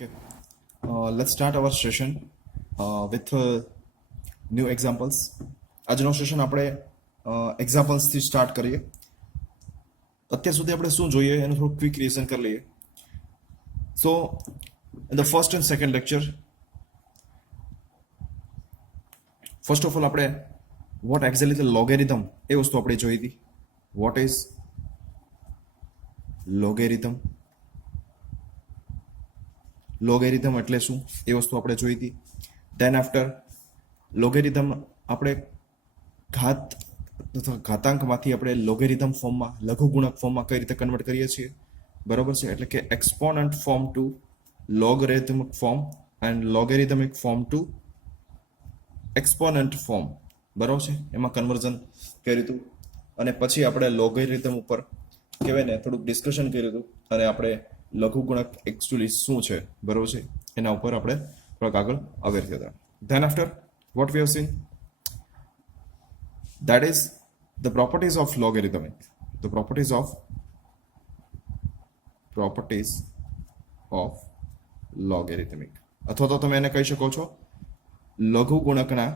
Okay, let's start our session with new examples. આજનો session આપણે એક્ઝામ્પલ્સથી start કરીએ. અત્યાર સુધી આપણે શું જોઈએ એનું થોડું ક્વિક રિવિઝન કરી લઈએ. સો in the first and second lecture, first of all આપણે વોટ એક્ઝેક્ટલી ધ લોગેરિધમ એ વસ્તુ આપણે જોઈ હતી. What is logarithm? લોગેરિધમ એટલે શું એ વસ્તુ આપણે જોઈ હતી. ધેન આફ્ટર લોગેરિધમ આપણે ઘાતાંકમાંથી આપણે લોગેરિધમ ફોર્મમાં, લઘુગુણક ફોર્મમાં કઈ રીતે કન્વર્ટ કરીએ છીએ, બરાબર છે. એટલે કે exponent form to logarithmic form and logarithmic form to exponent form, બરાબર છે. એમાં કન્વર્ઝન કર્યું હતું અને પછી આપણે લોગેરિધમ ઉપર કહેવાય ને થોડુંક ડિસ્કશન કર્યું હતું અને આપણે લઘુગુણક એકચ્યુઅલી શું છે, બરાબર છે, એના ઉપર આપણે થોડાક આગળ અવેર થયા હતા. Than after what we have seen, that is the properties of logarithmic, the properties of logarithmic, અથવા તો તમે એને કહી શકો છો લઘુગુણકના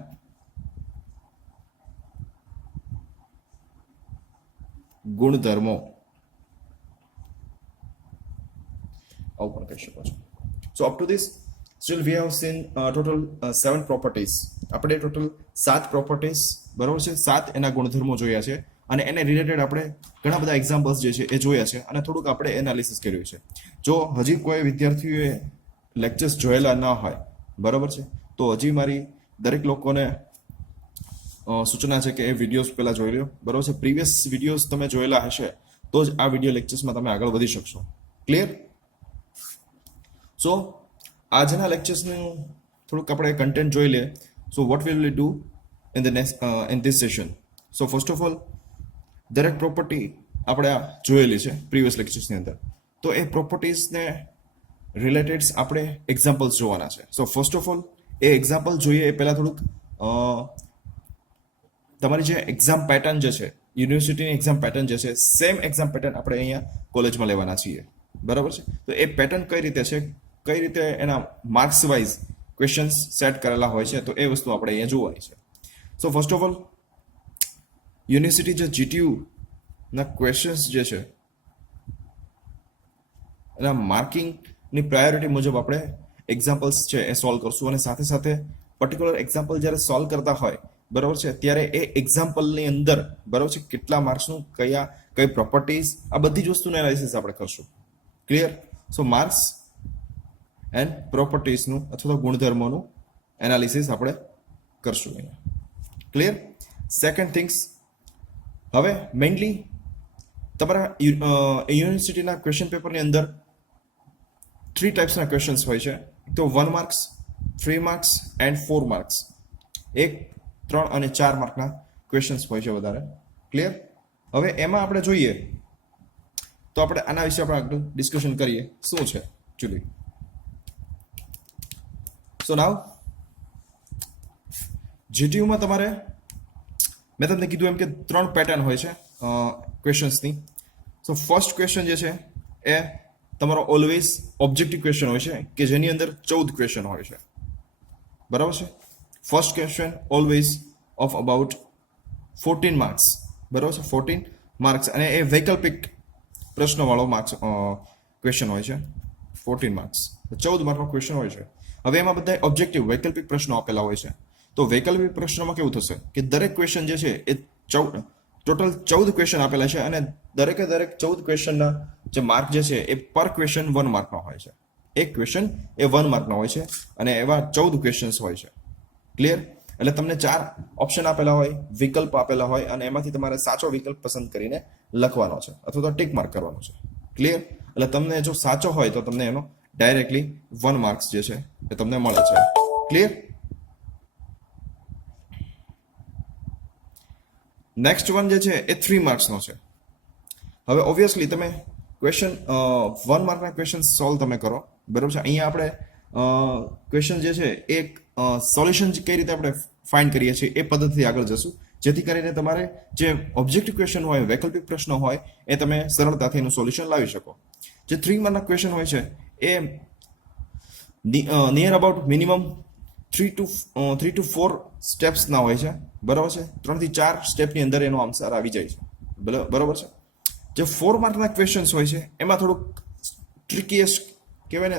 ગુણધર્મો, આવું પણ કહી શકો છો. So up to this still we have seen total 7 properties. આપણે ટોટલ 7 પ્રોપર્ટીઝ, બરાબર છે, 7 એના ગુણધર્મો જોયા છે અને એને રિલેટેડ આપણે ઘણા બધા એક્ઝામ્પલ્સ જે છે એ જોયા છે અને થોડુંક આપણે એનાલિસિસ કર્યું છે. જો હજી કોઈ વિદ્યાર્થીઓએ લેક્ચર્સ જોયેલા ના હોય, બરાબર છે, તો હજી મારી દરેક લોકોને સૂચના છે કે એ વિડીયોઝ પહેલાં જોઈ લો, બરાબર છે. પ્રીવિયસ વિડીયોઝ તમે જોયેલા હશે તો જ આ વિડીયો લેક્ચર્સમાં તમે આગળ વધી શકશો. ક્લિયર? સો આજના લેક્ચર્સનું થોડુંક આપણે કન્ટેન્ટ જોઈ લઈએ. So what will we do in the next in this session? So first of all દરેક પ્રોપર્ટી આપણે જોયેલી છે પ્રીવિયસ લેક્ચર્સની અંદર, તો એ પ્રોપર્ટીઝને રિલેટેડ આપણે એક્ઝામ્પલ્સ જોવાના છે. So first of all A example જોઈએ એ પહેલાં થોડુંક તમારી જે એક્ઝામ પેટર્ન જે છે, યુનિવર્સિટીની એક્ઝામ પેટર્ન જે છે, સેમ એક્ઝામ પેટર્ન આપણે અહીંયા કોલેજમાં લેવાના છીએ, બરાબર છે. તો એ પેટર્ન કઈ રીતે છે, કઈ રીતે એના માર્ક્સ વાઇઝ ક્વેશ્ચન્સ સેટ કરેલા હોય છે, તો એ વસ્તુ આપણે અહીંયા જોવાની છે. So first of all university જે જીટીયુના ક્વેશ્ચન્સ જે છે એના માર્કિંગની પ્રાયોરિટી મુજબ આપણે એક્ઝામ્પલ્સ છે એ સોલ્વ કરશું અને સાથે સાથે પર્ટિક્યુલર એક્ઝામ્પલ જ્યારે સોલ્વ કરતા હોય, બરાબર છે, ત્યારે એ એક્ઝામ્પલની અંદર, બરાબર છે, કેટલા માર્ક્સનું, કઈ પ્રોપર્ટીઝ, આ બધી જ વસ્તુનું એનાલિસિસ આપણે કરશું. ક્લિયર? સો માર્ક્સ એન્ડ પ્રોપર્ટીઝનું અથવા તો ગુણધર્મોનું એનાલિસિસ આપણે કરશું અહીંયા. ક્લિયર? સેકન્ડ થિંગ્સ, હવે મેઇનલી તમારા યુનિવર્સિટીના ક્વેશ્ચન પેપરની અંદર 3 ટાઈપ્સના ક્વેશ્ચન્સ હોય છે. તો 1 માર્ક્સ, 3 માર્ક્સ એન્ડ 4 માર્ક્સ. 1, 3 અને 4 માર્કના ક્વેશ્ચન્સ હોય છે વધારે. ક્લિયર? હવે એમાં આપણે જોઈએ તો આપણે આના વિશે આપણે આગળ ડિસ્કશન કરીએ શું છે એકચ્યુઅલી. સો નાવ જીટીયુમાં તમારે મેં તમને કીધું એમ કે 3 પેટર્ન હોય છે ક્વેશ્ચન્સની. સો ફર્સ્ટ ક્વેશ્ચન જે છે એ તમારો ઓલવેઝ ઓબ્જેક્ટિવ ક્વેશ્ચન હોય છે કે જેની અંદર 14 ક્વેશ્ચન હોય છે, બરાબર છે. First question always of about 14 marks, બરાબર છે, 14 માર્ક્સ, અને એ વૈકલ્પિક પ્રશ્નવાળો માર્ક્સ ક્વેશ્ચન હોય છે. 14 માર્ક્સ, 14 માર્કનો ક્વેશ્ચન હોય છે. હવે એમાં બધા ઓબ્જેક્ટિવ વૈકલ્પિક પ્રશ્નો આપેલા હોય છે. તો વૈકલ્પિક પ્રશ્નમાં કેવું થશે કે દરેક ક્વેશ્ચન જે છે એ ટોટલ 14 ક્વેશ્ચન આપેલા છે અને દરેક 14 ક્વેશ્ચનના જે માર્ક જે છે એ પર ક્વેશ્ચન 1 માર્કનો હોય છે. એક ક્વેશ્ચન એ 1 માર્કનો હોય છે અને એવા 14 ક્વેશ્ચન્સ હોય છે. ક્લિયર? એટલે તમને 4 ઓપ્શન આપેલા હોય, વિકલ્પ આપેલા હોય અને એમાંથી તમારે સાચો વિકલ્પ પસંદ કરીને લખવાનો છે અથવા તો ટિક માર્ક કરવાનો છે. ક્લિયર? એટલે તમને જો સાચો હોય તો તમને એનો ડાયરેક્ટલી 1 માર્ક્સ જે છે એ તમને મળે છે. ક્લિયર? નેક્સ્ટ વન જે છે એ 3 માર્ક્સનો છે. હવે ઓબ્વિયસલી તમે ક્વેશ્ચન 1 માર્કના ક્વેશ્ચન સોલ્વ તમે કરો, બરાબર છે. અહીંયા આપણે ક્વેશ્ચન જે છે એક સોલ્યુશન કઈ રીતે આપણે ફાઇન્ડ કરીએ છીએ એ પદ્ધતિથી આગળ જશું, જેથી કરીને તમારે જે ઓબ્જેક્ટિવ ક્વેશ્ચન હોય, વૈકલ્પિક પ્રશ્નો હોય, એ તમે સરળતાથી એનું સોલ્યુશન લાવી શકો. જે 3 માર્કના ક્વેશ્ચન હોય છે એ નિયર અબાઉટ મિનિમમ 3 to 4 સ્ટેપ્સના હોય છે, બરાબર છે. 3 થી 4 સ્ટેપની અંદર એનો આન્સર આવી જાય છે, બરાબર છે. જે 4 માર્કના ક્વેશ્ચન્સ હોય છે એમાં થોડુંક ટ્રિકીએસ્ટ કહેવાય ને,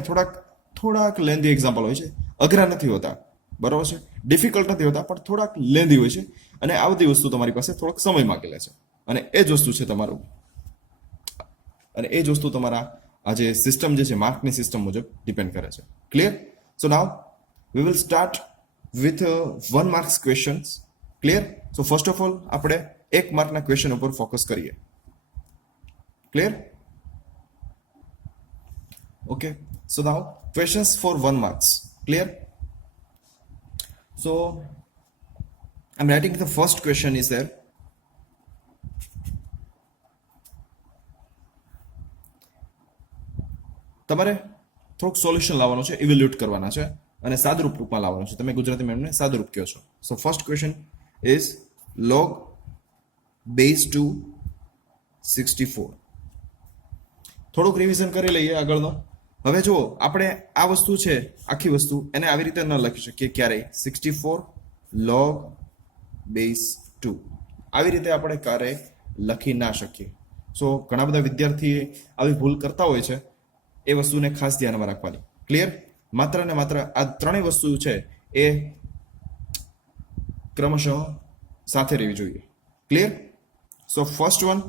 થોડાક લેન્ધી એક્ઝામ્પલ હોય છે, અઘરા નથી હોતા, બરાબર છે, ડિફિકલ્ટ નથી હોતા, પણ થોડાક લેન્ધી હોય છે. અને આ બધી વસ્તુ તમારી પાસે થોડોક સમય માંગેલે છે, અને એ જ વસ્તુ છે તમારું, અને એ જ વસ્તુ તમારા આ જે સિસ્ટમ જે છે માર્કની સિસ્ટમ મુજબ ડિપેન્ડ કરે છે. Clear? So now we will start with 1 marks questions. Clear? So first of all આપણે 1 માર્કના ક્વેશ્ચન ઉપર ફોકસ કરીએ. Clear? Okay, so now questions for 1 marks. Clear? So I'm writing the first question is there. તમારે થોડુંક solution લાવવાનું છે, evaluate કરવાના છે, અને સાદરૂપ રૂપમાં લાવવાનું છે. તમે ગુજરાતીમાં એમને સાદરૂપ કહો છો. So first question is log base 2 64. થોડુંક રિવિઝન કરી લઈએ આગળનો. હવે જુઓ, આપણે આ વસ્તુ છે, આખી વસ્તુ એને આવી રીતે ન લખી શકીએ ક્યારેય. 64 log base 2 આવી રીતે આપણે ક્યારેય લખી ના શકીએ. સો ઘણા બધા વિદ્યાર્થી આવી ભૂલ કરતા હોય છે, એ વસ્તુને ખાસ ધ્યાનમાં રાખવાની. ક્લિયર? માત્ર ને માત્ર આ ત્રણેય વસ્તુ છે એ ક્રમશઃ સાથે રહેવી જોઈએ. ક્લિયર? સો ફર્સ્ટ વન,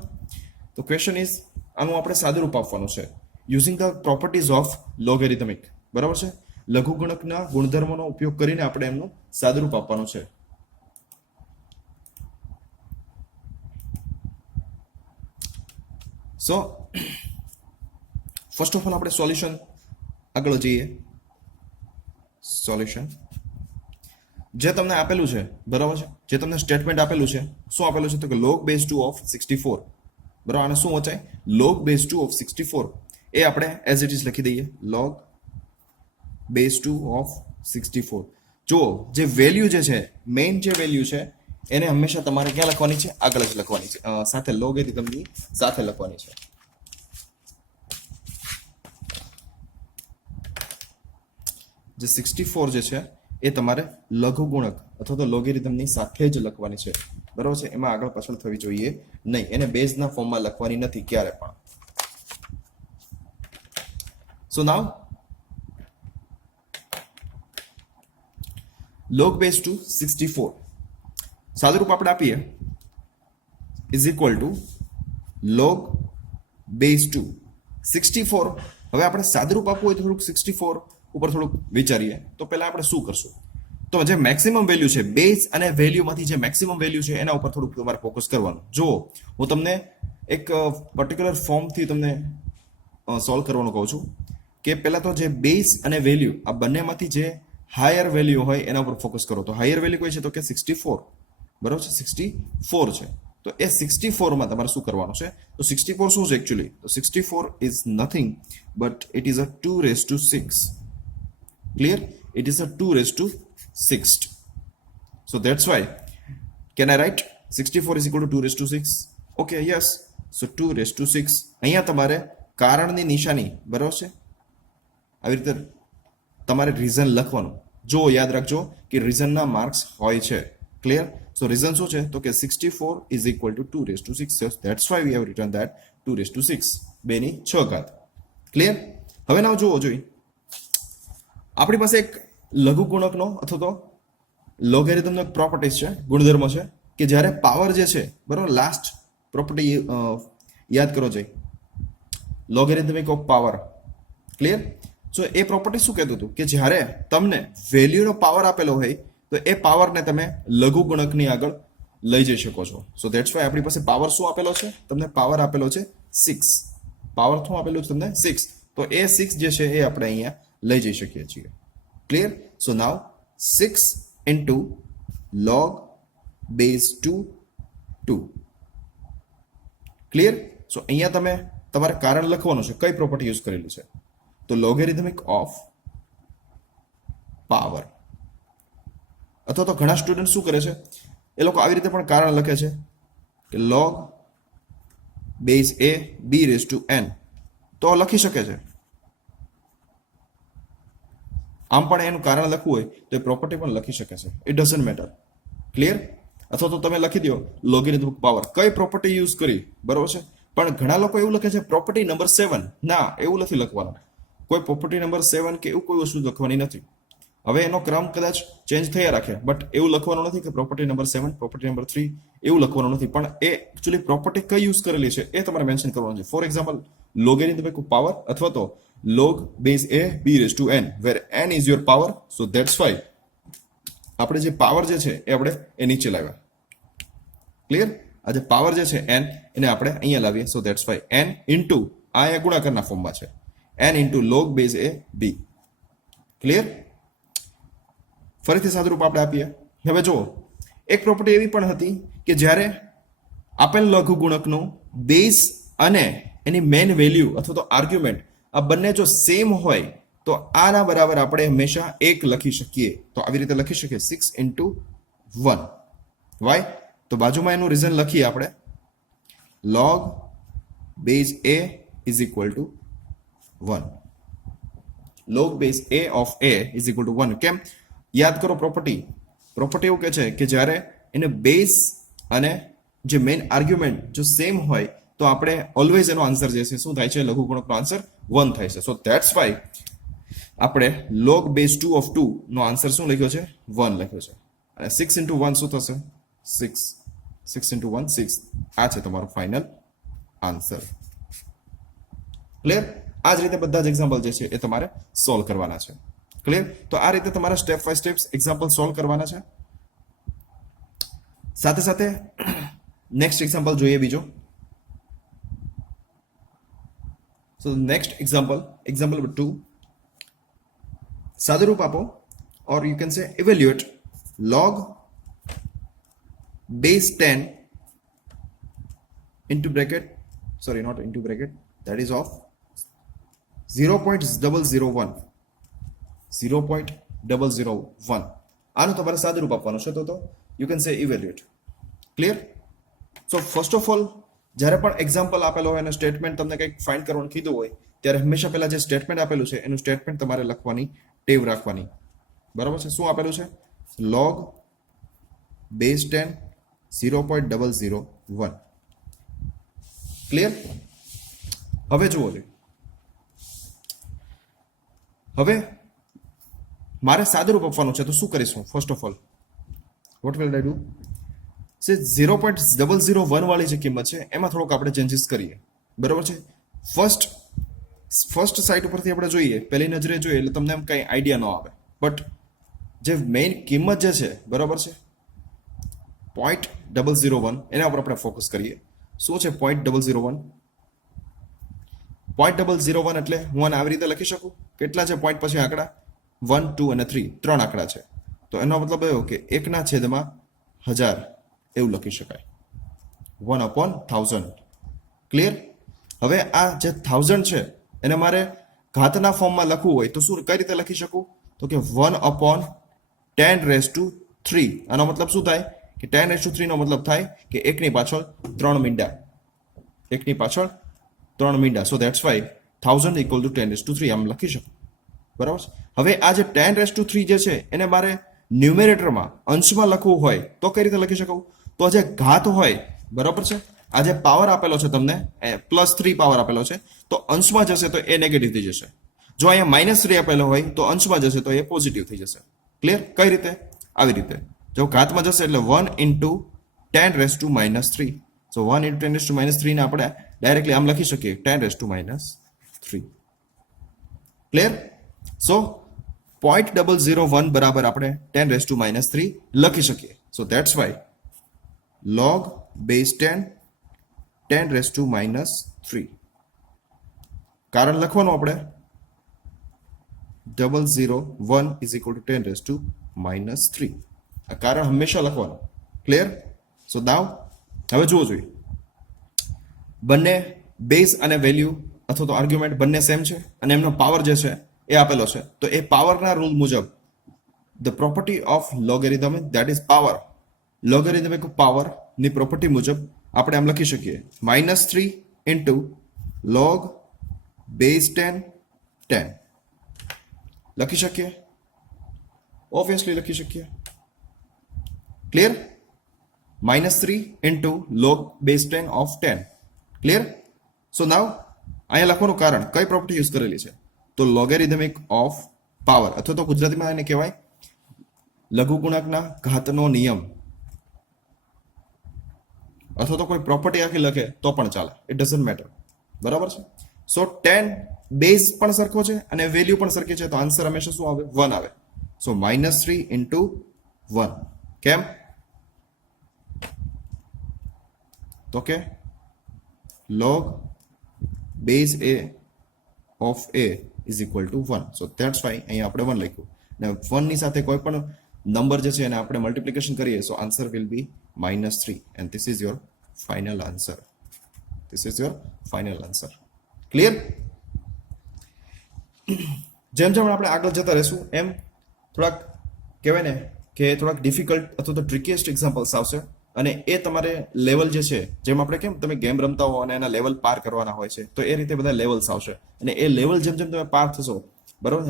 તો ક્વેશ્ચન ઇઝ, આનું આપણે સાદુરૂપ આપવાનું છે using the properties of logarithmic. બરાબર છે? લઘુગુણકના ગુણધર્મોનો ઉપયોગ કરીને આપણે એમનું સાદુરૂપ આપવાનું છે. સો ફર્સ્ટ ઓફ ઓલ આપણે સોલ્યુશન આગળ જઈએ. સોલ્યુશન જે તમને આપેલું છે, બરાબર છે, જે તમને સ્ટેટમેન્ટ આપેલું છે, શું આપેલું છે? તો કે log base 2 of 64. બરાબર, આને શું વચાય? log base 2 of 64. એ આપણે એઝ ઇટ ઇઝ લખી દઈએ, log base 2 of 64. જો જે વેલ્યુ જે છે, મેઇન જે વેલ્યુ છે, એને હંમેશા તમારે ક્યાં લખવાની છે? આગળ જ લખવાની છે, સાથે લોગેરિથમની સાથે લખવાની છે. જે 64 જે છે એ તમારે લઘુગુણક અથવા તો લોગેરિથમની સાથે જ લખવાની છે. બરાબર છે? એમાં આગળ પાછળ થવી જોઈએ નહીં. એને બેઝના ફોર્મમાં લખવાની નથી ક્યારે પણ. સો નાવ log base 2 64 સાદુરૂપ આપણે આપીએ is equal to log base 2 64. હવે આપણે સાદુરૂપ આપવું હોય તો થોડુંક 64 ઉપર થોડુંક વિચારીએ. તો પહેલા આપણે શું કરશું? તો જે મેક્સિમમ વેલ્યુ છે, બેઝ અને વેલ્યુમાંથી જે મેક્સિમમ વેલ્યુ છે એના ઉપર થોડુંક તમારે ફોકસ કરવાનું. જો હું તમને એક પર્ટિક્યુલર ફોર્મથી તમને સોલ્વ કરવાનું કહું છું કે પહેલા તો જે બેઝ અને વેલ્યુ આ બંનેમાંથી જે હાયર વેલ્યુ હોય એના ઉપર ફોકસ કરો. તો હાયર વેલ્યુ કઈ છે? તો કે 64. બરાબર છે? 64 છે. તો એ 64માં તમારે શું કરવાનું છે? તો 64 શું છે એકચ્યુઅલી? તો 64 is nothing but it is a 2⁶. Clear? It is a 2⁶. So that's why, can I write 64 is equal to 2⁶? Okay, yes. So 2⁶. અહીંયા તમારે કારણની નિશાની, બરાબર છે, આવી રીતે તમારે રીઝન લખવાનું. જો યાદ રાખજો કે રીઝનના માર્ક્સ હોય છે. ક્લિયર? સો રીઝન શું છે? તો કે 64 is equal to 2⁶. That's why we have written that 2⁶. 2/6. Clear? હવે નાવ જુઓ જોઈ, આપણી પાસે એક લઘુગુણકનો અથવા તો લોગેરિથમનો એક પ્રોપર્ટીઝ છે, ગુણધર્મ છે, કે જ્યારે પાવર જે છે, બરાબર, લાસ્ટ પ્રોપર્ટી યાદ કરો જઈ, logarithmic of power. Clear? So A property શું કહેતું હતું? કે જ્યારે તમને વેલ્યુનો પાવર આપેલો હોય તો એ પાવરને તમે લઘુગુણકની આગળ લઈ જઈ શકો છો. સો ધેટ્સ વાય આપણી પાસે પાવર શું આપેલો છે? તમને પાવર આપેલો છે 6. પાવર શું આપેલું છે તમને? 6. તો એ 6 જે છે એ આપણે અહીંયા લઈ જઈ શકીએ છીએ. ક્લિયર? સો નાવ 6 into log base 2. Clear? So અહીંયા તમે તમારે કારણ લખવાનું છે. કઈ પ્રોપર્ટી યુઝ કરેલી છે? તો લોગેરિથમિક ઓફ પાવર. અથવા તો ઘણા સ્ટુડન્ટ શું કરે છે, એ લોકો આવી રીતે પણ કારણ લખે છે કે log base a b raised to n. તો લખી શકે છે, આમ પણ એનું કારણ લખવું હોય તો એ પ્રોપર્ટી પણ લખી શકે છે. It doesn't matter. ક્લિયર? અથવા તો તમે લખી દો લોગેરિધમિક પાવર. કઈ પ્રોપર્ટી યુઝ કરી, બરોબર છે? પણ ઘણા લોકો એવું લખે છે પ્રોપર્ટી નંબર 7. ના, એવું નથી લખવાનું. કોઈ પ્રોપર્ટી નંબર 7 કે એવું કોઈ વસ્તુ લખવાની નથી. હવે એનો ક્રમ કદાચ ચેન્જ થયા રાખે, બટ એવું લખવાનું નથી કે પ્રોપર્ટી નંબર 7, પ્રોપર્ટી નંબર 3 એવું લખવાનું નથી. પણ એ એકચ્યુઅલી પ્રોપર્ટી કઈ યુઝ કરેલી છે એ તમારે મેન્શન કરવાનું છે. ફોર એક્ઝામ્પલ, લોગેરિધમિક પાવર અથવા તો log base a b raised to n, where n is your power, so that's why આપણે જે પાવર જે છે એ આપણે એ નીચે લાવ્યા. ક્લિયર? આ જે પાવર જે છે n એને આપણે અહીંયા લાવીએ, સો ધેટ્સ વાય n ઇન્ટુ આ અહીંયા ગુણાકારના ફોર્મમાં છે, n into log base a b. Clear? ફરીથી સાદુરૂપ આપણે આપીએ. હવે જુઓ, એક પ્રોપર્ટી એવી પણ હતી કે જ્યારે આપેલ લઘુગુણકનું બેઝ અને એની મેઇન વેલ્યુ અથવા તો આર્ગ્યુમેન્ટ આ બંને જો સેમ હોય તો આના બરાબર આપણે હંમેશા 1 લખી શકીએ. તો આવી રીતે લખી શકીએ 6 ઇન્ટુ 1. વાય? તો બાજુમાં એનું રીઝન લખીએ આપણે, log base a is equal to 1. log base a of a is equal to 1. કેમ? યાદ કરો પ્રોપર્ટી એવું કહે છે કે જ્યારે એને બેઝ અને જે મેઇન આર્ગ્યુમેન્ટ જો સેમ હોય તો આપણે ઓલવેઝ એનો આન્સર જે છે શું થાય છે, લઘુગુણકનો આન્સર 1 થાય છે. સો ધેટ્સ વાય આપણે log base 2 of 2 નો આન્સર શું લખ્યો છે, 1 લખ્યો છે. અને 6 into 1 શું થશે, 6. 6 into 1 6. આ છે તમારો ફાઇનલ આન્સર. ક્લિયર? આ જ રીતે બધા જ એક્ઝામ્પલ જે છે એ તમારે સોલ્વ કરવાના છે. ક્લિયર? તો આ રીતે તમારે step by step example solve કરવાના છે. સાથે સાથે નેક્સ્ટ એક્ઝામ્પલ જોઈએ બીજો. So next example number 2. સાદુરૂપ આપો, or you can say evaluate log base 10 into bracket, sorry, not into bracket, that is of 0.001. 0.001. આનું તમારે સાદુરૂપ આપવાનું છે, તો you can say evaluate. Clear? So first of all જ્યારે પણ એક્ઝામ્પલ આપેલો હોય અને સ્ટેટમેન્ટ તમને કંઈક ફાઇન્ડ કરવાનું કીધું હોય ત્યારે હંમેશા પહેલા જે સ્ટેટમેન્ટ આપેલું છે એનું સ્ટેટમેન્ટ તમારે લખવાની ટેવ રાખવાની. બરાબર છે? શું આપેલું છે? log base 10 0.001. ક્લિયર? હવે જુઓ, હવે મારે સાદુરૂપ આપવાનું છે તો શું કરીશું? First of all what will I do? સે 0.001 વાળી જે કિંમત છે એમાં થોડોક આપણે ચેન્જીસ કરીએ. બરાબર છે? ફર્સ્ટ સાઇટ ઉપરથી આપણે જોઈએ, પહેલી નજરે જોઈએ એટલે તમને એમ કંઈ આઈડિયા ન આવે, બટ જે મેઇન કિંમત જે છે, બરાબર છે, 0.001 એના ઉપર આપણે ફોકસ કરીએ. શું છે 0.001? 0.001 એટલે હું આને આવી રીતે લખી શકું. કેટલા છે પોઈન્ટ પછી આંકડા? 1, 2 અને 3. 3 આંકડા છે. તો એનો મતલબ એવો કે 1/1000 એવું લખી શકાય. 1/1000. ક્લિયર? હવે આ જે 1000 છે એને મારે ઘાતના ફોર્મમાં લખવું હોય તો શું કઈ રીતે લખી શકું? તો કે 1/10⁻3. આનો મતલબ શું થાય કે 10⁻3 નો મતલબ થાય કે 1 ની પાછળ 3 મીંડા. 1 ની પાછળ 3 મીંડા. સો ધેટ્સ વાય 1000 = 10⁻3 આમ લખી શકું. બરાબર છે? હવે આ જે 10⁻3 જે છે એને મારે ન્યુમેરેટરમાં અંશમાં લખવું હોય તો કઈ રીતે લખી શકું? તો જે ઘાત હોય, બરાબર છે, આ જે પાવર આપેલો છે તમને +3 પાવર આપેલો છે તો અંશમાં જશે તો એ નેગેટિવ થઈ જશે. જો અહીંયા -3 આપેલો હોય તો અંશમાં જશે તો એ પોઝિટિવ થઈ જશે. ક્લિયર? કઈ રીતે? આવી રીતે. જો ઘાતમાં જશે એટલે 1 × 10⁻3. સો 1 × 10⁻3 ને આપણે ડાયરેક્ટલી આમ લખી શકીએ 10⁻3. ક્લિયર? સો 0.001 બરાબર આપણે 10⁻3 લખી શકીએ. સો ધેટ્સ વાય log base 10 કારણ લખવાનું આપણે 001 = 10⁻3. આ કારણ હંમેશા લખવાનું. ક્લિયર? સો નાવ હવે જુઓ જોઈએ, બંને બેઝ અને વેલ્યુ અથવા તો આર્ગ્યુમેન્ટ બંને સેમ છે અને એમનો પાવર જે છે એ આપેલો છે. તો એ પાવરના રૂલ મુજબ the property of logarithm that is power, logarithmic power ની પ્રોપર્ટી મુજબ આપણે આમ લખી શકીએ -3 × log base 10 લખી શકીએ. ઓબ્વિયસલી લખી શકીએ. Clear? -3 into log base 10 of 10. Clear? So now અહીંયા લખવાનું કારણ કઈ પ્રોપર્ટી યુઝ કરેલી છે? તો લોગેરિધમિક ઓફ પાવર, અથવા તો ગુજરાતીમાં એને કહેવાય લઘુગુણકના ઘાતનો નિયમ, અથવા તો કોઈ પ્રોપર્ટી આખી લખે તો પણ ચાલે, ઇટ ડઝન્ટ મેટર. બરાબર છે? સો 10 બેઝ પણ સરખો છે અને વેલ્યુ પણ સરખી છે, તો આન્સર હંમેશા શું આવે? 1 આવે. સો -3 into 1. કેમ? તો કે log base a of a is equal to 1. So that's why અહીંયા આપણે 1 લખ્યું. ને 1 ની સાથે કોઈ પણ નંબર જે છે એને આપણે મલ્ટિપ્લિકેશન કરીએ, so answer will be -3 and this is your final answer. This is your final answer. Clear? જેમ જેમ આપણે આગળ જતા રહેશું એમ થોડાક કહેવાય ને કે થોડાક ડિફિકલ્ટ અથવા તો ટ્રિકીએસ્ટ એક્ઝામ્પલ્સ આવશે, અને એ તમારે લેવલ જે છે, જેમ આપણે કેમ તમે ગેમ રમતા હો અને એના લેવલ પાર કરવાના હોય છે, તો એ રીતે બધા લેવલ્સ આવશે, અને એ લેવલ જેમ જેમ તમે પાર થશો, બરાબર,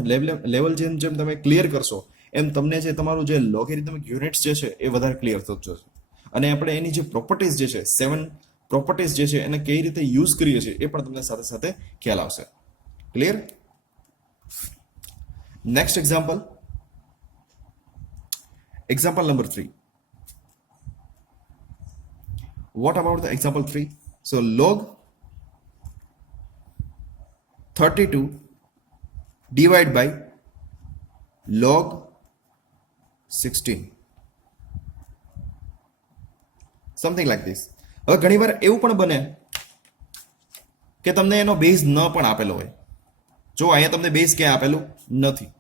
લેવલ જેમ જેમ તમે ક્લિયર કરશો એમ તમને જે તમારું જે લોગેરિધમિક યુનિટ્સ જે છે એ વધારે ક્લિયર થતું જશે, અને આપણે એની જે પ્રોપર્ટીઝ જે છે 7 પ્રોપર્ટીઝ જે છે એને કઈ રીતે યુઝ કરીએ છીએ એ પણ તમને સાથે સાથે ખ્યાલ આવશે. Clear? Next example number 3. What about the example 3? So log 32 divided by log 16. Something like this. હવે ઘણીવાર એવું પણ બને કે તમને એનો બેઝ ન પણ આપેલો હોય. જો અહીંયા તમને બેઝ ક્યાં આપેલું નથી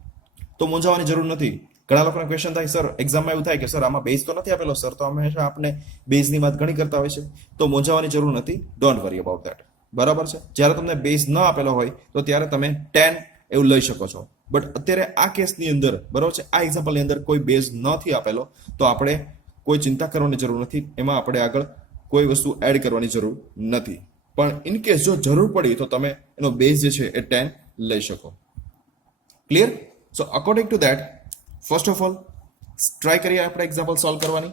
તો મૂંઝાવાની જરૂર નથી. ઘણા લોકોના ક્વેશ્ચન થાય, સર એક્ઝામમાં એવું થાય કે સર આમાં બેઝ તો નથી આપેલો, સર તો હંમેશા આપણે બેઝની વાત ઘણી કરતા હોય છે, તો મૂંઝાવાની જરૂર નથી. Don't worry about that. બરાબર છે? જ્યારે તમને બેઝ ન આપેલો હોય તો ત્યારે તમે 10 એવું લઈ શકો છો, બટ અત્યારે આ કેસની અંદર, બરાબર છે, આ એક્ઝામ્પલની અંદર કોઈ બેઝ નથી આપેલો, તો આપણે કોઈ ચિંતા કરવાની જરૂર નથી. એમાં આપણે આગળ કોઈ વસ્તુ એડ કરવાની જરૂર નથી. પણ ઇન કેસ જો જરૂર પડી તો તમે એનો બેઝ જે છે એ 10 લઈ શકો. Clear? So according to that, first of all try કરીએ આપણે એક્ઝામ્પલ સોલ્વ કરવાની.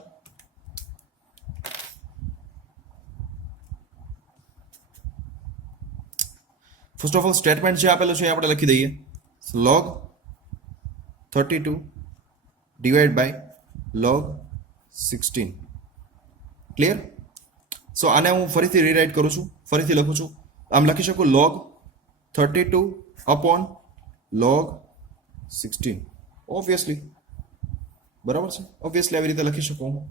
ફર્સ્ટ ઓફ ઓલ સ્ટેટમેન્ટ જે આપેલું છે એ આપણે લખી દઈએ. log 32 divided by log 16. Clear? સો આને હું ફરીથી રીરાઇટ કરું છું, ફરીથી લખું છું. આમ લખી શકું log 32 upon log 16. ઓબ્વિયસલી, બરાબર છે? ઓબ્વિયસલી આવી રીતે લખી શકું હું.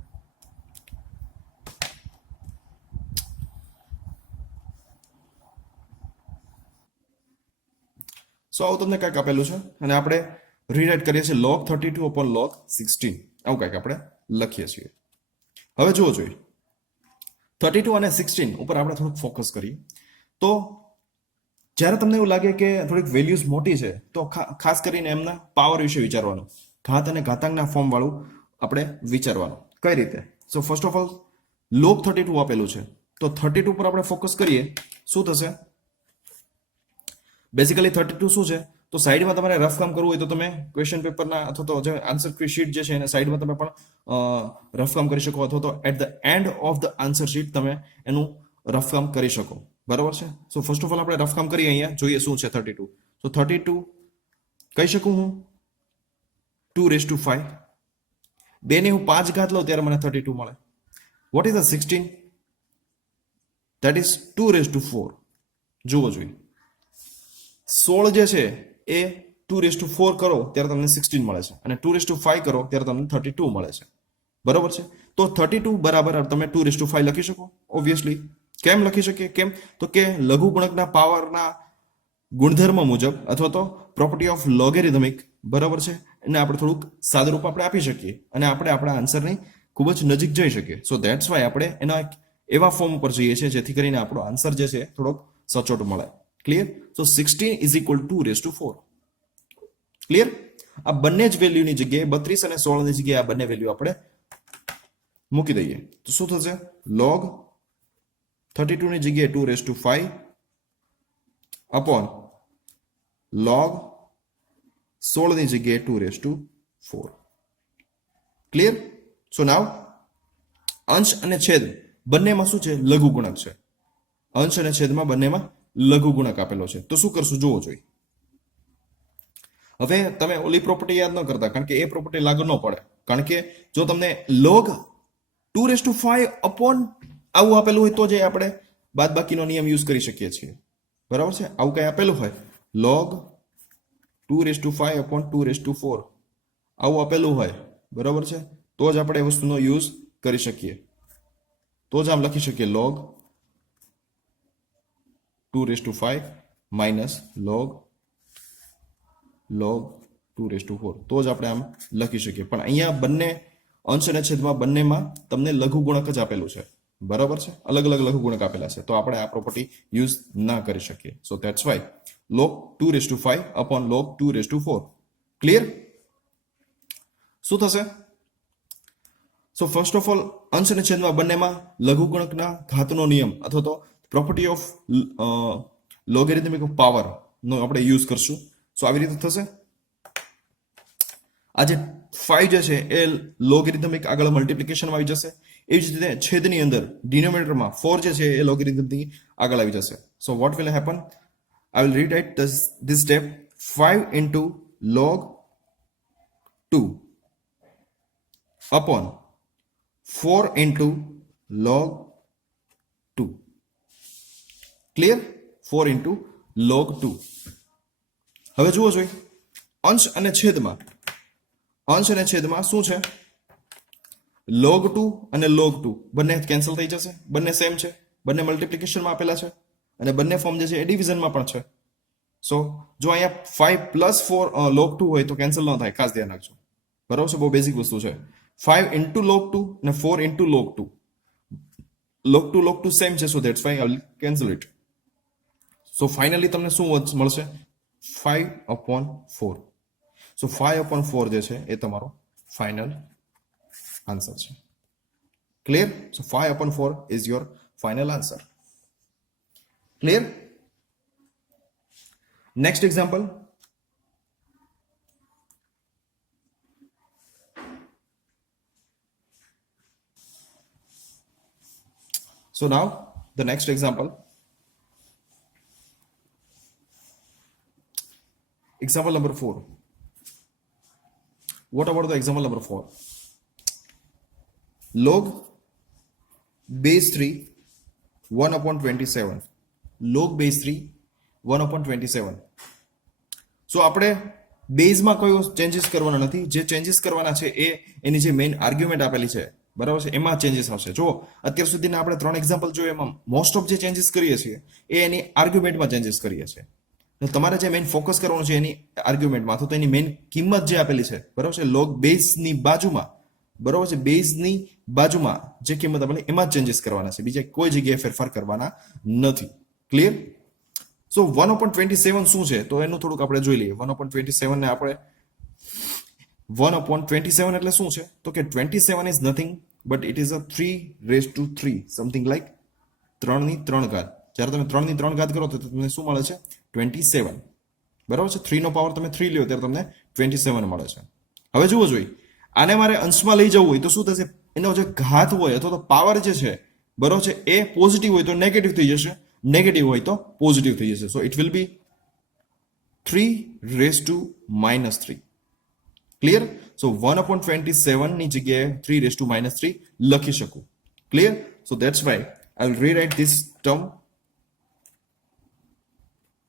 સો આવું તમને કંઈક આપેલું છે અને આપણે રીરાઇટ કરીએ છીએ log 32 upon log 16. આવું કંઈક આપણે લખીએ છીએ. હવે જુઓ જોઈએ 32 અને 16 ઉપર આપણે થોડુંક ફોકસ કરીએ. તો જ્યારે તમને એવું લાગે કે થોડીક વેલ્યુઝ મોટી છે તો ખાસ કરીને એમના પાવર વિશે વિચારવાનું, ઘાત અને ઘાતાંકના ફોર્મ વાળું આપણે વિચારવાનું. કઈ રીતે? સો ફર્સ્ટ ઓફ ઓલ log 32 આપેલું છે, તો 32 પર આપણે ફોકસ કરીએ. શું થશે? બેઝિકલી 32 શું છે? તો સાઈડમાં તમારે રફ કામ કરવું હોય તો તમે ક્વેશ્ચન પેપરના અથવા તો જે આન્સર શીટ જે છે એને સાઈડમાં તમે પણ રફ કામ કરી શકો, અથવા તો at the end of the answer sheet તમે એનું રફ કામ કરી શકો. બરાબર છે? સો ફર્સ્ટ ઓફ ઓલ આપણે રફ કામ કરીએ, અહીંયા જોઈએ શું છે 32. સો 32 કહી શકું હું 2/5. 2 ની હું 5 ઘાત લઉં ત્યારે મને 32 મળે. What is the 16? That is 2/4. જુઓ જોઈએ 16 જે છે એ 2/4 કરો ત્યારે તમને 16 મળે છે, અને 2/5 કરો ત્યારે તમને 32 મળે છે. બરાબર છે? તો 32 બરાબર તમે 2/5 લખી શકો. ઓબ્વિયસલી કેમ લખી શકીએ? કેમ? તો કે લઘુગુણકના પાવરના ગુણધર્મ મુજબ અથવા તો પ્રોપર્ટી ઓફ લોગેરિધમિક, બરાબર છે, એને આપણે થોડુંક સાદું રૂપ આપણે આપી શકીએ અને આપણે આપણા આન્સરની ખૂબ જ નજીક જઈ શકીએ. સો ધેટ્સ વાય આપણે એના એવા ફોર્મ ઉપર જઈએ છીએ જેથી કરીને આપણો આન્સર જે છે થોડોક સચોટ મળે. Clear? So 16 is equal 2/4. Clear? આ બંને જ વેલ્યુની જગ્યાએ 32 અને 16 ની જગ્યાએ આ બંને વેલ્યુ આપણે મૂકી દઈએ તો શું થશે? log 32 ની જગ્યાએ 2/5 અપોન log 16 ની જગ્યાએ 2/4. ક્લિયર? સો નાવ અંશ અને છેદ બંનેમાં શું છે? લઘુ ગુણક છે. અંશ અને છેદમાં બંનેમાં લઘુ ગુણક આપેલો છે. તો શું કરશું જોવો જોઈએ. હવે તમે ઓલી પ્રોપર્ટી યાદ ન કરતા, કારણ કે એ પ્રોપર્ટી લાગુ ન પડે. કારણ કે જો તમને log 2/5 અપોન આવું આપેલું હોય તો જ આપણે બાદબાકીનો નિયમ યુઝ કરી શકીએ છીએ. બરાબર છે? આવું કઈ આપેલું હોય log 2/5 અપોન 2/4 આવું આપેલું હોય, બરાબર છે, તો જ આપણે એ વસ્તુનો યુઝ કરી શકીએ. તો જ આમ લખી શકીએ log 2/5 માઇનસ log 2/4, તો જ આપણે આમ લખી શકીએ. પણ અહીંયા બંને અંશ અને છેદમાં બંનેમાં તમને લઘુ ગુણક જ આપેલું છે, બરાબર છે, અલગ અલગ લઘુ ગુણક આપેલા છે, તો આપણે આ પ્રોપર્ટી યુઝ ના કરી શકીએ. સો that's Y log 2/5 upon log 2/4. Clear? શું થશે? સો ફર્સ્ટ ઓફ ઓલ અંશ અને છેદમાં બંનેમાં લઘુ ગુણકના ઘાતનો નિયમ અથવા તો property of logarithmic of power નો આપણે યુઝ કરશું. સો આવી રીતે થશે. આ જે 5 જે છે એ લોગેરિથમિક આગળ મલ્ટિપ્લિકેશનમાં આવી જશે. એવી જ રીતે છેદની અંદર ડિનોમિનેટરમાં 4 જે છે એ લોગેરિથમથી આગળ આવી જશે. So what will happen? I will rewrite this step 5 into log 2 upon 4 into log 2. Clear? 4 into log 2. હવે જુઓ જોઈએ અંશ અને છેદમાં શું છે? log 2 અને log 2 બંને કેન્સલ થઈ જશે, બંને સેમ છે, બંને મલ્ટિપ્લિકેશનમાં આપેલા છે અને બંને ફોર્મ જે છે એ ડિવિઝનમાં પણ છે. સો જો અહીંયા 5 પ્લસ 4 log 2 હોય તો કેન્સલ ન થાય, ખાસ ધ્યાન રાખજો. બરાબર છે? બહુ બેઝિક વસ્તુ છે. 5 into log 2 અને 4 into log 2. log 2 સેમ છે, so that's why I will cancel it. So finally તમને શું મળશે? 5 upon 4. સો 5 upon 4 જે છે એ તમારો ફાઇનલ આન્સર છે. Clear? So 5 upon 4 is your final answer. Clear? Next example. So now the next example. Example number 4. What about the example number 4? Log base 3 1 upon 27. log base 3 1 upon 27. સો આપણે બેઝમાં કોઈ changes કરવાના નથી. જે changes કરવાના છે એ એની જે મેઇન આર્ગ્યુમેન્ટ આપેલી છે, બરાબર છે, એમાં ચેન્જીસ આવશે. જો અત્યાર સુધીના આપણે 3 એક્ઝામ્પલ જોઈએ એમાં મોસ્ટ ઓફ જે ચેન્જીસ કરીએ છીએ એ એની આર્ગ્યુમેન્ટમાં ચેન્જીસ કરીએ છીએ. તમારે જે મેઇન ફોકસ કરવાનું છે એની આર્ગ્યુમેન્ટમાં, તો એની મેઇન કિંમત જે આપેલી છે, બરાબર છે, લોગ બેઝની બાજુમાં, બરાબર છે, બેઝની બાજુમાં જે કિંમત આપેલી એમાં જ ચેન્જીસ કરવાના છે, બીજા કોઈ જગ્યાએ ફેરફાર કરવાના નથી. ક્લિયર? સો 1/27 શું છે તો એનું થોડુંક આપણે જોઈ લઈએ. 1/27 ને આપણે 1/27 એટલે શું છે તો કે 27 is nothing but it is a 3/3, something like 3/3 ઘાત. જ્યારે તમે 3/3 ઘાત કરો તો તમને શું મળે છે? 27. બરાબર છે? 3 નો પાવર તમે 3 લ્યો ત્યારે તમને 27 મળે છે. હવે જુઓ જોઈએ, આને મારે અંશમાં લઈ જવું હોય તો શું થશે? એનો જે ઘાત હોય અથવા તો પાવર જે છે, બરાબર છે, એ પોઝિટિવ હોય તો નેગેટિવ થઈ જશે, નેગેટિવ હોય તો પોઝિટિવ થઈ જશે. So it will be 3/3. Clear? So 1/27 ની જગ્યાએ 3/3 લખી શકું. Clear? So that's why I will rewrite this term.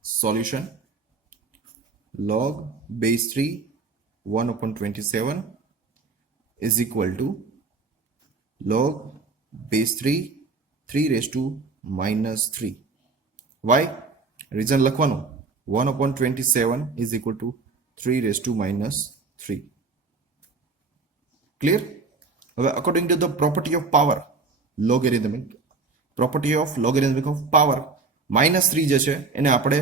Solution log base 3 1/27 is equal to log base 3 3/3. Why? Reason લખવાનું 1/27 is equal to 3/3. Clear? હવે according to the property of power, property of logarithmic of power, -3 જે છે એને આપણે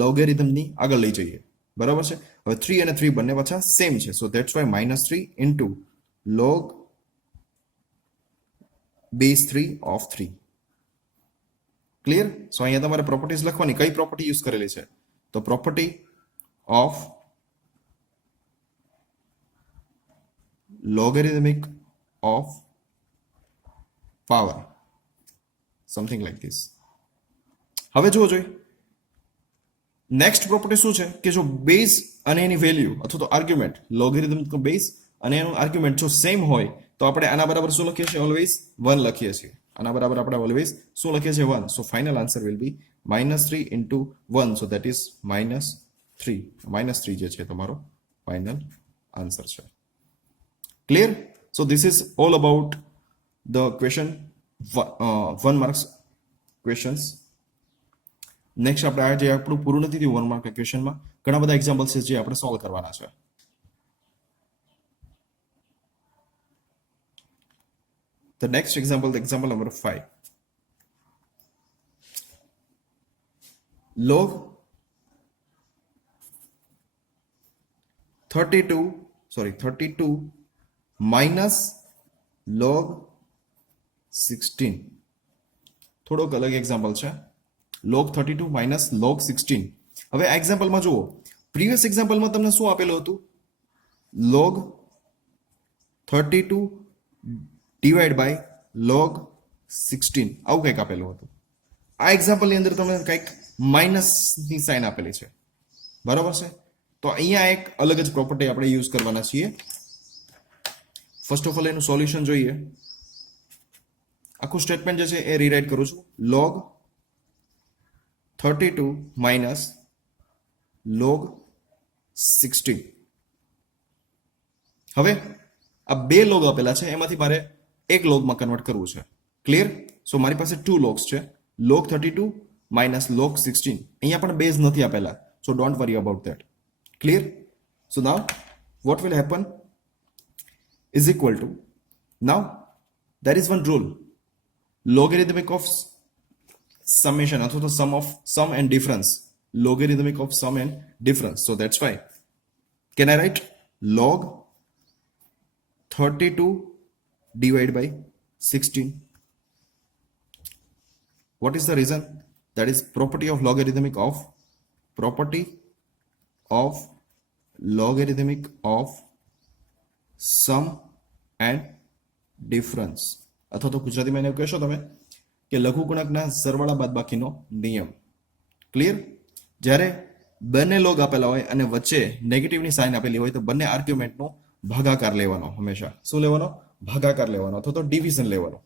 લોગેરિધમની આગળ લઈ જઈએ. બરાબર છે? હવે 3 અને 3 બંને પાછા સેમ છે. So that's why -3 into log base 3 of 3. Clear? So અહીંયા તમારે પ્રોપર્ટીઝ લખવાની. કઈ પ્રોપર્ટી યુઝ કરેલી છે? તો property of logarithmic of power, something like this. હવે જુઓ જોઈએ નેક્સ્ટ પ્રોપર્ટી શું છે કે જો બેઝ અને એની વેલ્યુ અથવા તો આર્ગ્યુમેન્ટ લોગેરિધમિક બેઝ અને એનું આર્ગ્યુમેન્ટ જો સેમ હોય તો આપણે આના બરાબર શું લખીએ છીએ ઓલવેઝ 1 લખીએ છીએ. આના બરાબર આપણે ઓલવેઝ શું લખીએ છીએ 1. So final answer will be -3 into 1. So that is -3. -3 જે છે તમારો ફાઇનલ આન્સર છે. Clear? So this is all about the question 1 marks questions. Next આપણે આજે આપણું પૂરું નથી થયું 1 માર્ક ક્વેશ્ચનમાં ઘણા બધા એક્ઝામ્પલ્સ છે જે આપણે સોલ્વ કરવાના છે. The next example, the example number 5. Log 32 minus log 16. થોડોક અલગ એક્ઝામ્પલ છે. log 32 minus log 16. હવે આ એક્ઝામ્પલમાં જુઓ પ્રીવિયસ એક્ઝામ્પલમાં તમને શું આપેલું હતું log 32 ડિવાઈડ બાય log 16 આવું કંઈક આપેલું હતું. આ એક્ઝામ્પલની અંદર તમને કંઈક માઇનસની સાઇન આપેલી છે બરાબર છે. તો અહીંયા એક અલગ જ પ્રોપર્ટી આપણે યુઝ કરવાના છીએ. ફર્સ્ટ ઓફ ઓલ એનું સોલ્યુશન જોઈએ. આખું સ્ટેટમેન્ટ જે છે એ રીરાઇટ કરું છું. log 32 minus log 16. હવે આ બે લોગ આપેલા છે એમાંથી મારે એક લોગમાં કન્વર્ટ કરવું છે. ક્લિયર? સો મારી પાસે 2 લોગ્સ છે. log 32 minus log 16. અહીંયા પણ બેઝ નથી આપેલા. સો don't worry about that. Clear? So now what will happen is equal to, now there is one rule, logarithmic of summation અથવા તો sum and difference, logarithmic of sum and difference. So that's why can I write log 32 divided by 16. What is the reason? That is property of logarithmic of sum and difference. અથવા તો ગુજરાતીમાં એને કહેશો તમે કે લઘુગુણકના સરવાળા બાદબાકીનો નિયમ. ક્લિયર? જ્યારે બંને લોગ આપેલા હોય અને વચ્ચે નેગેટિવની સાઇન આપેલી હોય તો બંને આર્ગ્યુમેન્ટનો ભાગાકાર લેવાનો. હંમેશા શું લેવાનો? ભાગાકાર લેવાનો અથવા તો ડિવિઝન લેવાનો.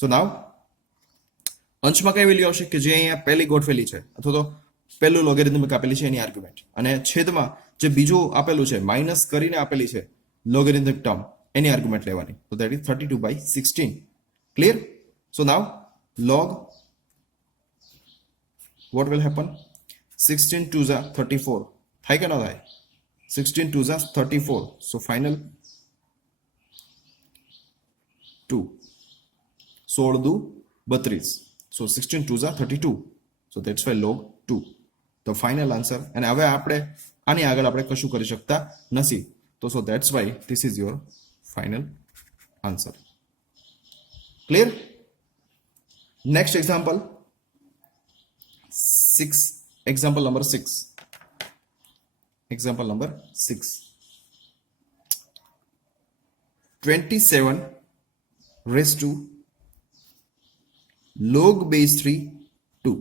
સો નાવ અંશમાં કઈ વેલ્યુ આવશે કે જે અહીંયા પહેલી ગોઠવેલી છે અથવા તો પહેલું લોગેરિધમિક આપેલી છે એની આર્ગ્યુમેન્ટ, અને છેદમાં જે બીજું આપેલું છે માઇનસ કરીને આપેલી છે લોગેરિધમિક ટર્મ એની આર્ગ્યુમેન્ટ લેવાની. તો that is 32/16. Clear? So now log what will happen? 16 2s are 34. થાય કે ન થાય? 16 2s are 34. So final 2. 16 દુ 32. So 16 2s are 32. So that's why log 2. The final answer. અને હવે આપણે આની આગળ આપણે કશું કરી શકતા નથી. તો so that's why this is your final answer. Clear? Next example 6. Example number 6. Example number 6. 27 raised to log base 3 2.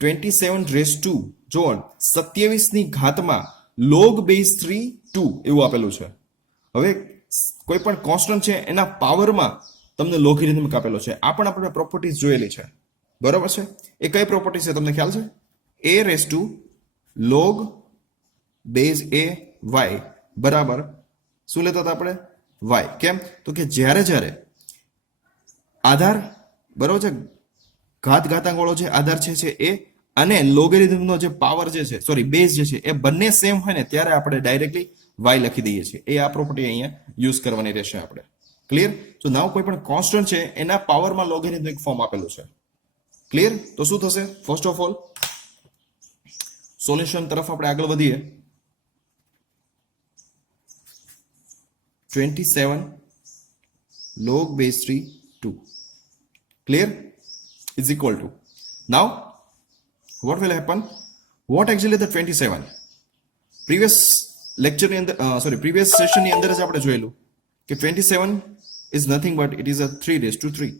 27 raised to જો 27 ની ઘાતમાં log base 3 2 એવું આપેલું છે. હવે કોઈ પણ કોન્સ્ટન્ટ છે એના પાવરમાં તમને લોગેરિધમિક આપેલો છે. આ પણ આપણે પ્રોપર્ટીઝ જોયેલી છે બરાબર છે. એ કઈ પ્રોપર્ટી છે તમને ખ્યાલ છે? a raised to log base a y બરાબર શું લેતા હતા આપણે? y. કેમ? તો કે જ્યારે આધાર બરાબર છે ઘાતાંક વાળો જે આધાર છે એ અને લોગેરિધમનો જે પાવર જે છે સોરી બેઝ જે છે એ બંને સેમ હોય ને ત્યારે આપણે ડાયરેક્ટલી y લખી દઈએ છીએ. એ આ પ્રોપર્ટી અહીંયા યુઝ કરવાની રહેશે આપણે. ક્લિયર? તો નાવ કોઈ પણ કોન્સ્ટન્ટ છે એના પાવરમાં લોગેરિધમિક ફોર્મ આપેલું છે. ક્લિયર? તો શું થશે? ફર્સ્ટ ઓફ ઓલ સોલ્યુશન તરફ આપણે આગળ વધીએ. 27 log base 3 2. Clear? Is equal to, now what will happen? What actually the 27? Previous લેક્ચરની અંદર પ્રીવિયસ સેશનની અંદર જ આપણે જોયેલું કે 27 is nothing but it is a 3/3.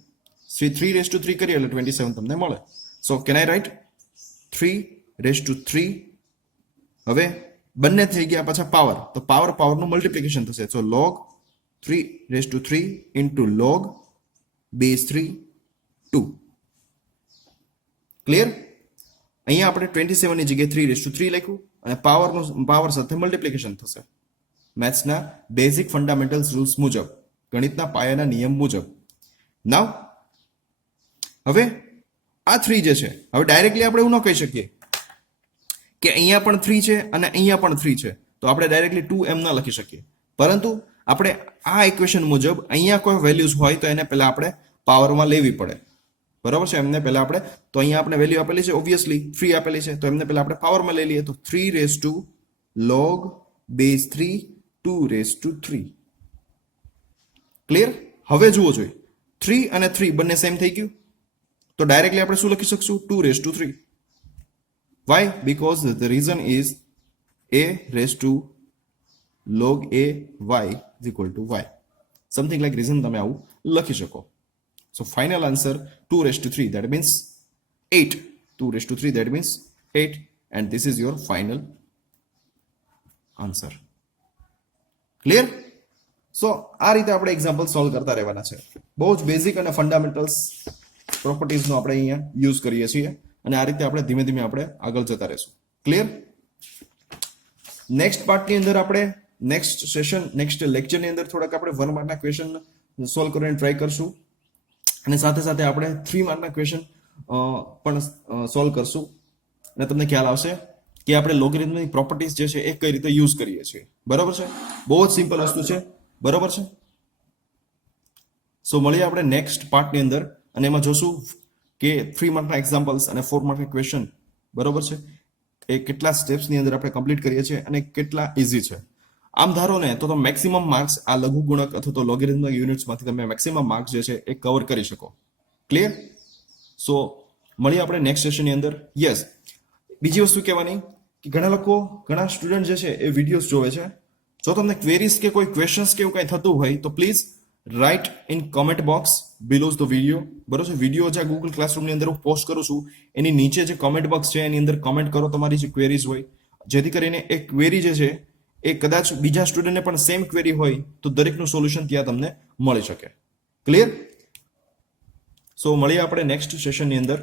3/3 કરીએ એટલે 27 તમને મળે. સો કેન આઈ રાઇટ 3/3? હવે બંને થઈ ગયા પાછા પાવર, તો પાવરનું મલ્ટિપ્લિકેશન થશે. સો log 3/3 into log base 3 2. Clear? અહીંયા આપણે 27 ની જગ્યાએ 3/3 લખ્યું અને પાવર સાથે મલ્ટિપ્લિકેશન થશે મેથ્સના બેઝિક ફંડામેન્ટલ્સ રૂલ્સ મુજબ, ગણિતના પાયાના નિયમ મુજબ. નાવ હવે આ 3 જે છે, હવે ડાયરેક્ટલી આપણે એવું ન કહી શકીએ કે અહીંયા પણ 3 છે અને અહીંયા પણ 3 છે, તો આપણે ડાયરેક્ટલી 2m ન લખી શકીએ. પરંતુ આપણે આ ઇક્વેશન મુજબ અહીંયા કોઈ વેલ્યુઝ હોય તો એને પહેલા આપણે પાવરમાં લેવી પડે. બરાબર છે? એમને પહેલા આપણે, તો અહીંયા આપણે વેલ્યુ આપેલી છે, ઓબ્વિયસલી 3 આપેલી છે, તો એમને પહેલા આપણે પાવરમાં લઈ લઈએ. તો 3 log base 3 2/3. ક્લિયર? હવે જુઓ જોઈએ 3 અને 3 બંને સેમ થઈ ગયું, તો ડાયરેક્ટલી આપણે શું લખી શકશું? 2/3. Why? Because the reason is a raised to log a y is equal to y. Something like reason તમે આવું લખી શકો. So final answer 2/3, that means 8. 2/3, that means 8, and this is your final answer. Clear? So આ રીતે આપણે example solve કરતા રહેવાના છે. બહુ જ બેઝિક અને ફંડામેન્ટલ્સ પ્રોપર્ટીઝનો આપણે અહીંયા યુઝ કરીએ છીએ અને આ રીતે આપણે ધીમે ધીમે આપણે આગળ જતા રહેશું. ક્લિયર? નેક્સ્ટ પાર્ટની અંદર આપણે નેક્સ્ટ લેક્ચરની અંદર થોડાક આપણે 1 માર્કના ક્વેશ્ચન સોલ્વ કરવાની ટ્રાય કરશું અને સાથે સાથે આપણે 3 માર્કના ક્વેશ્ચન પણ સોલ્વ કરશું અને તમને ખ્યાલ આવશે કે આપણે લોગેરિધમની પ્રોપર્ટીઝ જે છે એ કઈ રીતે યુઝ કરીએ છીએ. બરાબર છે? બહુ જ સિમ્પલ વસ્તુ છે. બરાબર છે? સો મળીએ આપણે નેક્સ્ટ પાર્ટની અંદર અને એમાં જોશું કે 3 માર્કના એક્ઝામ્પલ્સ અને 4 માર્કના ક્વેશ્ચન, બરાબર છે, એ કેટલા સ્ટેપ્સની અંદર આપણે કમ્પ્લીટ કરીએ છીએ અને કેટલા ઇઝી છે. આમ ધારો ને તો મેક્સિમમ માર્ક્સ આ લઘુગુણક અથવા તો લોગેરિધમિક યુનિટ્સમાંથી તમે મેક્સિમમ માર્ક્સ જે છે એ કવર કરી શકો. ક્લિયર? સો મળીએ આપણે નેક્સ્ટ સેશનની અંદર. યસ, બીજી વસ્તુ કહેવાની કે ઘણા સ્ટુડન્ટ જે છે એ વિડીયોઝ જોવે છે. જો તમને ક્વેરીઝ કે કોઈ ક્વેશ્ચન્સ કે એવું કંઈ થતું હોય તો please write in comment box below the video. બરોબર છે? વિડીયો જે ગૂગલ ક્લાસરૂમની અંદર હું પોસ્ટ કરું છું એની નીચે જે કોમેન્ટ બોક્સ છે એની અંદર કોમેન્ટ કરો તમારી જે ક્વેરીઝ હોય, જેથી કરીને એ ક્વેરી જે છે એ કદાચ બીજા સ્ટુડન્ટને પણ સેમ ક્વેરી હોય તો દરેકનું સોલ્યુશન ત્યાં તમને મળી શકે. ક્લિયર? સો મળીએ આપણે નેક્સ્ટ સેશનની અંદર.